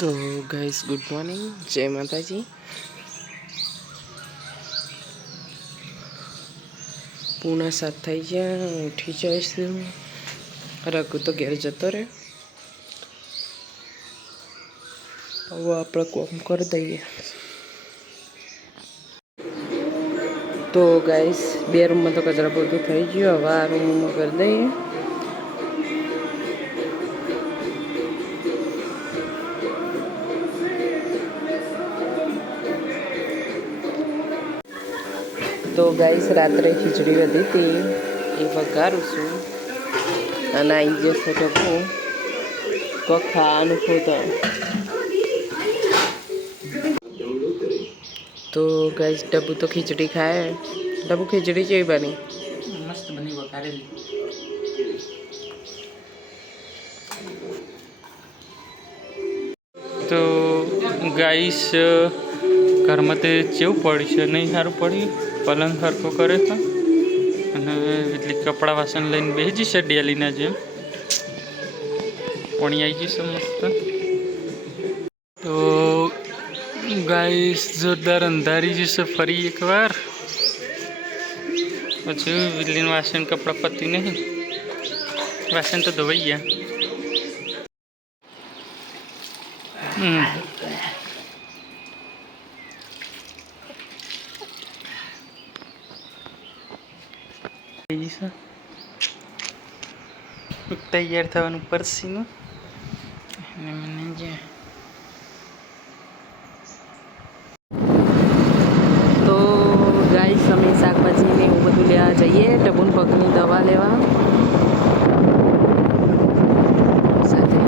તો guys good morning, જય માતાજી। પૂણા 7 થઈ ગયા, ઉઠી જઈશું। રઘુ તો ઘેર જતો રહે, હવે આપણે કોમ કરી દઈએ। તો ગાઈસ બે રૂમમાં તો કચરા પોતું થઈ ગયું, હવે આ રૂમમાં કરી દઈએ। તો ગાઈસ રાત્રે ખીચડી વધી હતી, એ વઘારું છું અને આવી જશે ડબ્બો તો ખાવાનું ખોતા। તો ગાઈસ ડબ્બુ તો ખીચડી ખાય। ડબ્બુ ખીચડી કેવી બની? મસ્ત બની, વઘારેલી। તો ગાઈસ ઘરમાં તે કેવું પડશે, નહીં સારું પડ્યું। પલંગ હરખો કરે તો અને એટલે કપડાં વાસણ લઈને બેસી જશે ડેલીના જેમ। પાણી આવી જશે મસ્ત। તો ગાઈસ જોરદાર અંધારી જશે ફરી એકવાર। પછી વીજળીનું વાસણ કપડાં પતી નહીં, વાસણ તો ધોવાઈ ગયા। તૈયાર થવાનું પરસીનું અને મને જ્યાં તો ગાઈસ અમે શાકભાજી ને એવું બધું લેવા જઈએ, ડબ્બુન પગની દવા લેવા સાથે।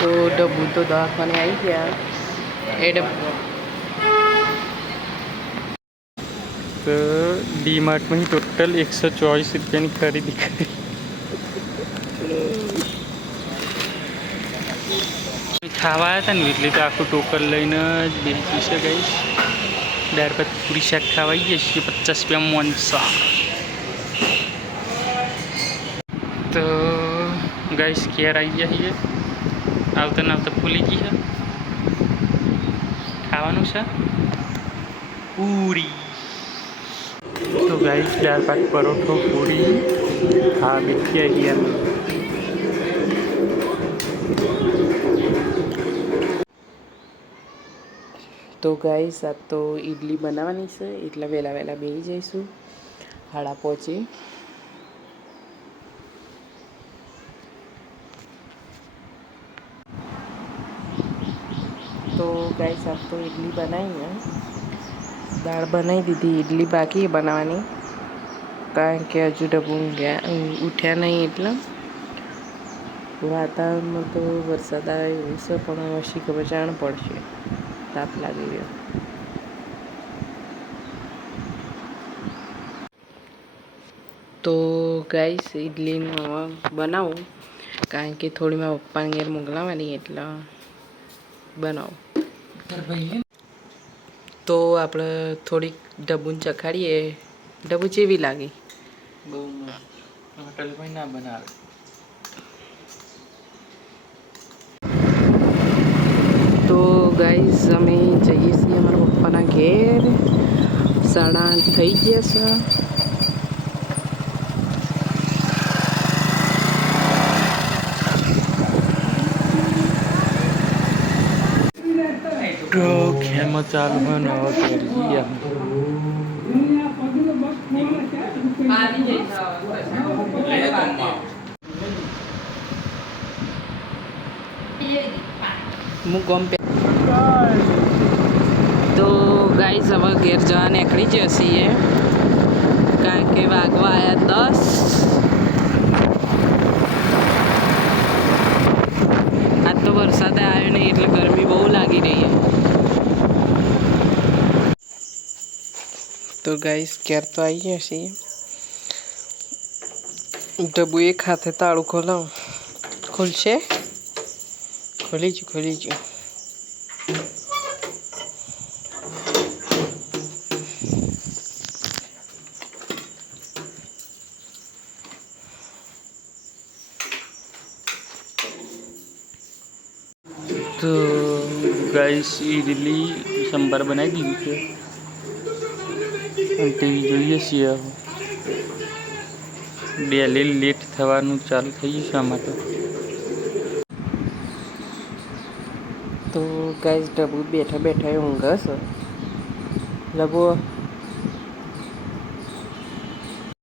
તો ડબ્બુ તો દવાખાને આવી ગયા। એ ડબ્બુ તો ડીમાર્ટમાં ટોટલ 124 રૂપિયાની ખરીદી કરી। ખાવા આવ્યા હતા ને એટલે તો આખું ટોકર લઈને જ બેસી છે ગાઈસ। દાળ ભાત પૂરી શાક ખાવા આવીએ છીએ, 50 રૂપિયા મોનસા। તો ગાઈસ ઘેર આવી ગયા છીએ, આવતા ને આવતા ભૂલી ગઈ છે ખાવાનું છે પૂરી। તો ગાઈસ દાળ ભાત પરોઠો પૂરી હા બેઠી આવી ગયા। તો ગાઈસ આ તો ઈડલી બનાવવાની છે, એટલે વહેલા વહેલા બેસી જઈશું 5:30। તો ગાઈસ આ તો ઈડલી બનાવીને દાળ બનાવી દીધી, ઈડલી બાકી બનાવવાની, કારણ કે હજુ ડબ્બુ ઉઠ્યા નહીં એટલે। વાતાવરણમાં તો વરસાદ આવે એવું છે, પણ પછી ખબર જાણ પડશે, તાપ લાગી ગયો। તો ગાઈસ ઈડલીનું બનાવું, કારણ કે થોડી મારા પપ્પાને ઘેર મોકલાવાની એટલે બનાવું। તો આપણે થોડીક ડબ્બુને ચખાડીએ, ડબ્બુ કેવી લાગી? બહુ હોટલમાં ના બનાવે। તો ગાઈસ અમે જઈએ છીએ અમારા પપ્પાના ઘેર, 8:30 થઈ ગયા છે। તો ખેમાં ચાલુ હોય ને કરીએ હું ગમ પે તો ગાઈસ હવે ઘેર જવા નીકળી જઈએ છીએ, કારણ કે વાગવા આવ્યા 10। આજ તો વરસાદ આવ્યો નહીં એટલે ગરમી બહુ લાગી રહી છે। તો ગાઈસ ઘેર તો આવી ગયા છીએ। ડબ્બુ એક હાથે તાળું ખોલાવ, ખુલશે? ખોલી ગયું। તો ગાઈસ ઇડલી સંભાર બનાવી દીધું છે અને ટીવી જોઈએ છીએ. ડેલી લેટ થવાનું ચાલુ થઈ ગયું છે આમાં તો ગાઈસ ડબુ બેઠા બેઠા ઊંઘે છે. લબો